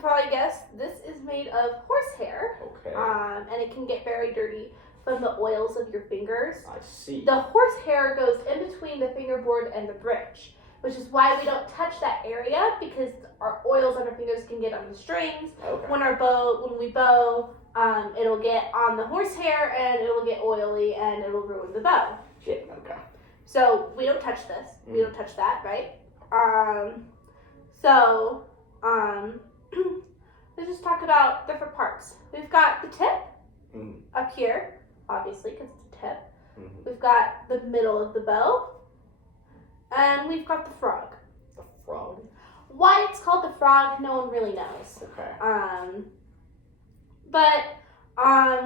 probably guess, this is made of horsehair. Okay. And it can get very dirty from the oils of your fingers. I see. The horsehair goes in between the fingerboard and the bridge, which is why we don't touch that area, because our oils on our fingers can get on the strings. Okay. When we bow, it'll get on the horsehair and it'll get oily and it'll ruin the bow. Shit, okay. So we don't touch this. We don't touch that, right? Let's just talk about different parts. We've got the tip up here, obviously, because it's a tip. We've got the middle of the bow, and we've got the frog. The frog? Why it's called the frog, no one really knows. Okay.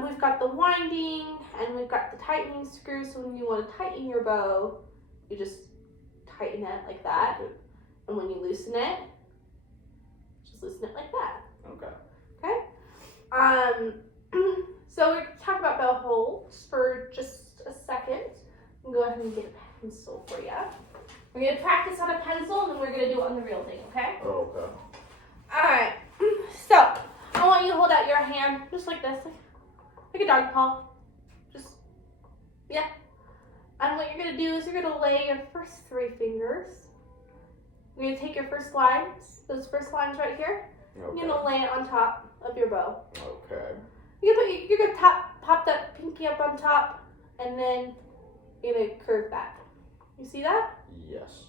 We've got the winding, and we've got the tightening screw, so when you want to tighten your bow, you just tighten it like that. And when you loosen it, just loosen it like that. Okay. Okay? So we're going to talk about bow holds for just a second. I'm going to go ahead and get a pencil for you. We're going to practice on a pencil, and then we're going to do it on the real thing, okay? Oh, okay. Alright. So, I want you to hold out your hand just like this. Like a doggy paw. Just, yeah. And what you're going to do is you're going to lay your first 3 fingers. You're going to take your first lines, those first lines right here. Okay. You're going to lay it on top of your bow. Okay. You're going to pop that pinky up on top, and then you're going to curve that. You see that? Yes.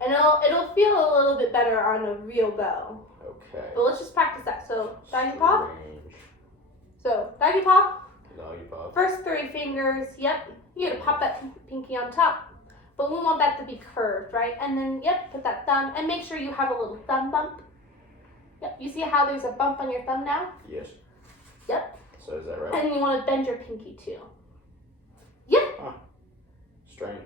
And it'll feel a little bit better on a real bow. Okay. But let's just practice that. So, doggy paw. Strange. So, doggy paw. Doggy paw. First 3 fingers, yep. You're going to pop that pinky on top. But we want that to be curved, right? And then, yep, put that thumb. And make sure you have a little thumb bump. Yep. You see how there's a bump on your thumb now? Yes. Yep. So is that right? And you want to bend your pinky too. Yep. Straight.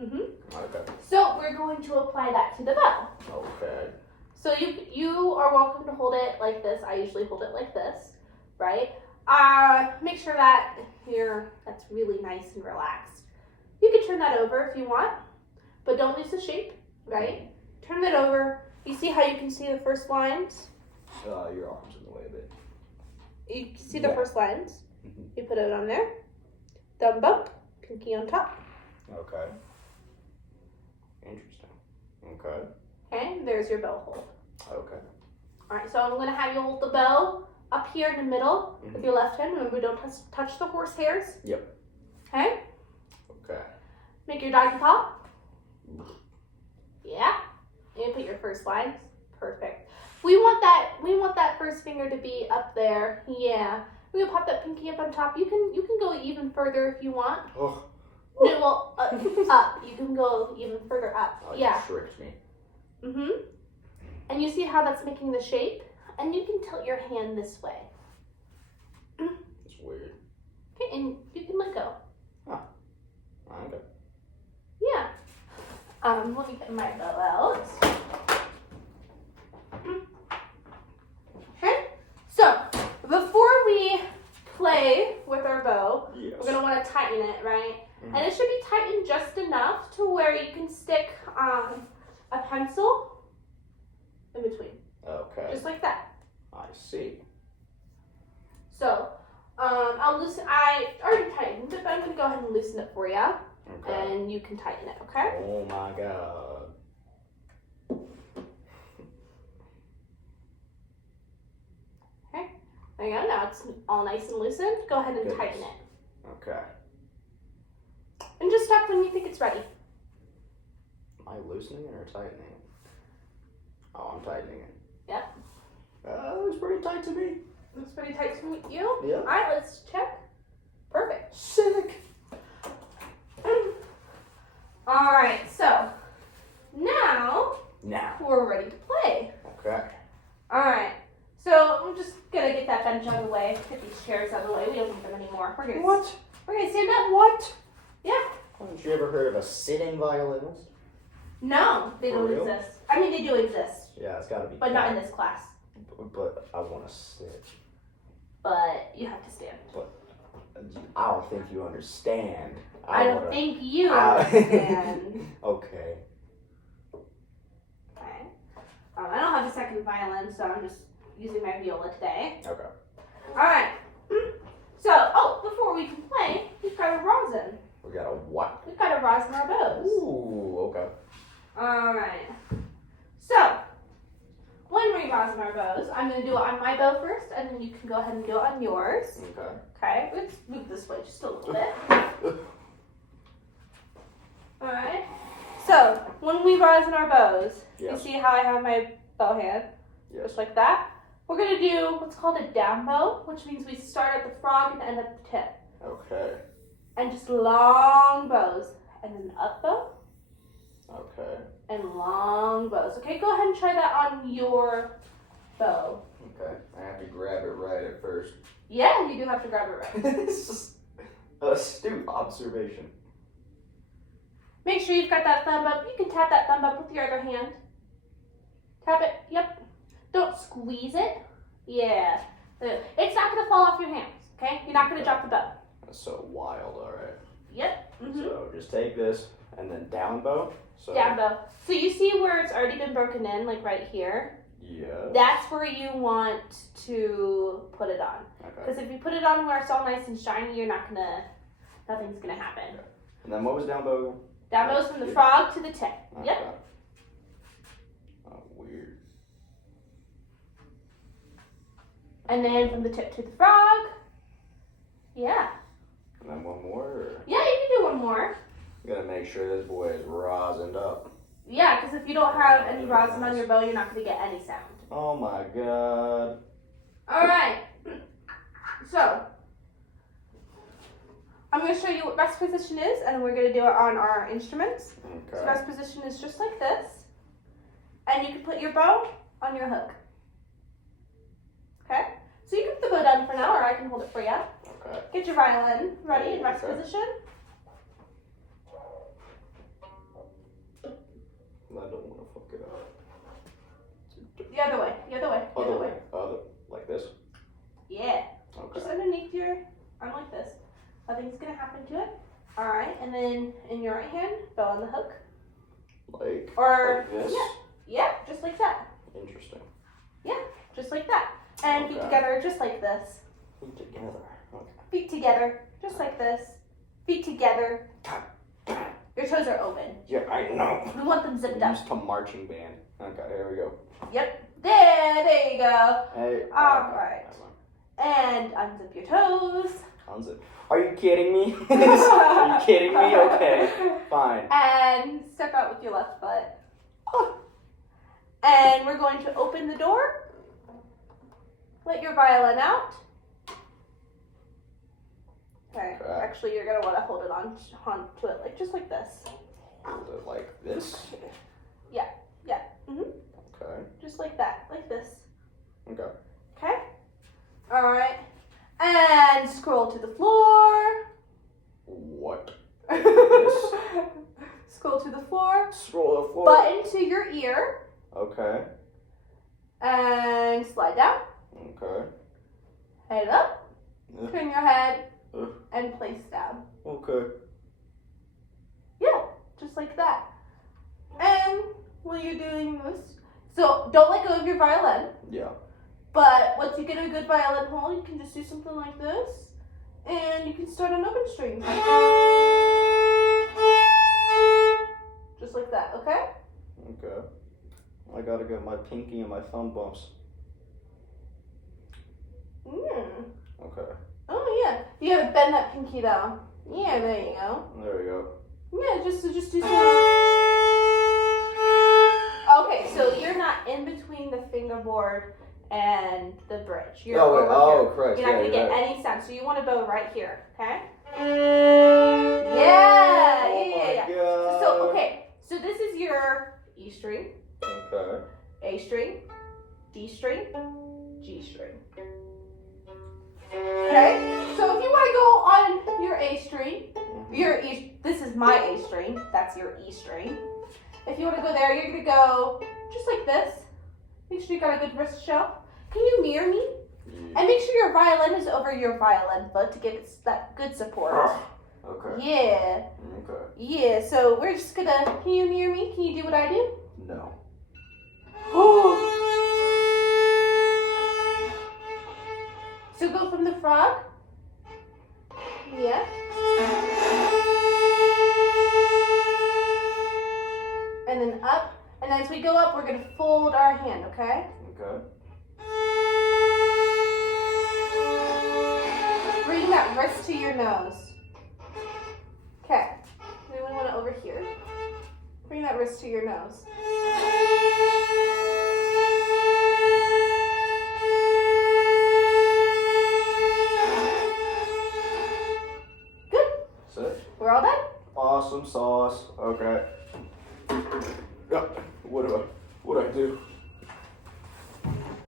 Okay. So we're going to apply that to the bow. Okay. So you are welcome to hold it like this. I usually hold it like this, right? Make sure that that's really nice and relaxed. You can turn that over if you want, but don't lose the shape, right? Turn it over. You see how you can see the first lines? Your arm's in the way a bit. You can see the first lines. You put it on there. Thumb bump, pinky on top. Okay. Interesting. Okay. Okay, there's your bow hold. Okay. All right, so I'm going to have you hold the bow up here in the middle with your left hand. Remember, don't touch the horse hairs. Yep. Okay? Okay. Make your doggy paw. Yeah. And put your first lines. Perfect. We want that first finger to be up there. Yeah. We're going to pop that pinky up on top. You can go even further if you want. Oh. No, well, up. You can go even further up. Oh, yeah. You tricked me. And you see how that's making the shape? And you can tilt your hand this way. It's weird. Okay, and you can let go. Okay. Yeah. Let me get my bow out. Okay. So, before we play with our bow, yes. we're going to want to tighten it, right? And it should be tightened just enough to where you can stick a pencil in between. Okay. Just like that. I see. So, I'll loosen. I already tightened it, but I'm going to go ahead and loosen it for you. Okay. And you can tighten it, okay? Oh my God. Okay. There you go. Now it's all nice and loosened. Go ahead and tighten it. Okay. And just stop when you think it's ready. Am I loosening it or tightening it? Oh, I'm tightening it. Yep. It's pretty tight to me. Looks pretty tight to you. Yeah. All right, let's check. Perfect. Sick. All right, so now we're ready to play. Okay. All right, so I'm just gonna get that bench out of the way, get these chairs out of the way. We don't need them anymore. We're gonna stand up. What? Yeah. Haven't you ever heard of a sitting violinist? No, they For don't real? exist. I mean, they do exist, Yeah, it's gotta be. but not in this class. But I want to sit. But you have to stand. I don't think you understand. I don't think you understand. Okay. Okay. I don't have a second violin, so I'm just using my viola today. Okay. Alright. So, before we can play, we've got a rosin. We got a what? We've got a rosin our bows. Ooh, okay. Alright. So, when we rosin our bows, I'm going to do it on my bow first, and then you can go ahead and do it on yours. Okay. Okay, let's move this way just a little bit. Alright. So, when we rosin our bows, you see how I have my bow hand? Yes. Just like that. We're going to do what's called a down bow, which means we start at the frog and end at the tip. Okay. And just long bows. And then up bow. Okay. And long bows. Okay, go ahead and try that on your bow. Okay. I have to grab it right at first. Yeah, you do have to grab it right. It's just an astute observation. Make sure you've got that thumb up. You can tap that thumb up with your other hand. Tap it. Yep. Don't squeeze it. Yeah. It's not going to fall off your hands, okay? You're not going to drop the bow. That's so wild, alright. Yep. So just take this and then down bow. So Down bow. So you see where it's already been broken in, like right here? Yeah. That's where you want to put it on. Okay. Because if you put it on where it's all nice and shiny, you're not going to, nothing's going to happen. Okay. And then what was down bow? Down bow's from the frog to the tip. Okay. Yep. Oh, weird. And then from the tip to the frog. Yeah. And then one more? Or? Yeah, you can do one more. You gotta make sure this boy is rosined up. Yeah, because if you don't have any rosin on your bow, you're not going to get any sound. Oh my god. All right. So, I'm going to show you what rest position is, and we're going to do it on our instruments. So Okay. rest position is just like this. And you can put your bow on your hook. Okay? So you can put the bow down for now, or I can hold it for you. Okay. Get your violin ready in rest Okay. position. I don't want to fuck it up. The other way. The other way. The other way. Other, like this? Yeah. Okay. Just underneath your arm like this. Nothing's going to happen to it. All right. And then in your right hand, bow on the hook. Like, Or, like this? Yeah, just like that. Interesting. Just like that. And feet Okay. together, just like this. Put together. Okay. Feet together, just like this. Feet together. Your toes are open. Yeah, I know. We want them zipped I'm up. used to marching band. Okay, here we go. Yep. There you go. Hey. All right. And unzip your toes. Unzip. Are you kidding me? Are you kidding me? Okay, fine. And step out with your left foot. And we're going to open the door. Let your violin out. Okay. Okay. Actually, you're going to want to hold it on to it, like just like this. Hold it like this. Mm-hmm. Okay. Just like that, like this. Okay. Okay? Alright. And scroll to the floor. What? Scroll to the floor. Scroll the floor. Button to your ear. Okay. And slide down. Okay. Head up. Ugh. Turn your head. Ugh. And place down. Okay. Yeah, just like that. And while you're doing this, so don't let go of your violin. Yeah. But once you get a good violin hold, you can just do something like this. And you can start on open strings. Just like that, okay? Okay. I gotta get my pinky and my thumb bumps. Okay. Oh yeah. You gotta bend that pinky though. Yeah, there you go. There we go. Yeah, just do some. Okay, so you're not in between the fingerboard and the bridge. You're over here. Christ. You're not gonna get right. any sound, so you want to bow right here, okay? Oh Yeah. my God. So okay, so this is your E string, Okay. A string, D string, G string. Okay, so if you want to go on your A string, this is my A string, that's your E string. If you want to go there, you're going to go just like this. Make sure you got a good wrist shelf. Can you mirror me? And make sure your violin is over your violin foot to give it that good support. Okay. Yeah. Okay. Yeah, so we're just going to, can you mirror me? Can you do what I do? No. So go from the frog. Yeah. And then up. And as we go up, we're going to fold our hand, okay? Okay. Bring that wrist to your nose. Okay. Then we want it over here. Bring that wrist to your nose. Good. That's it? We're all done. Awesome sauce. Okay. Yeah. What do I do?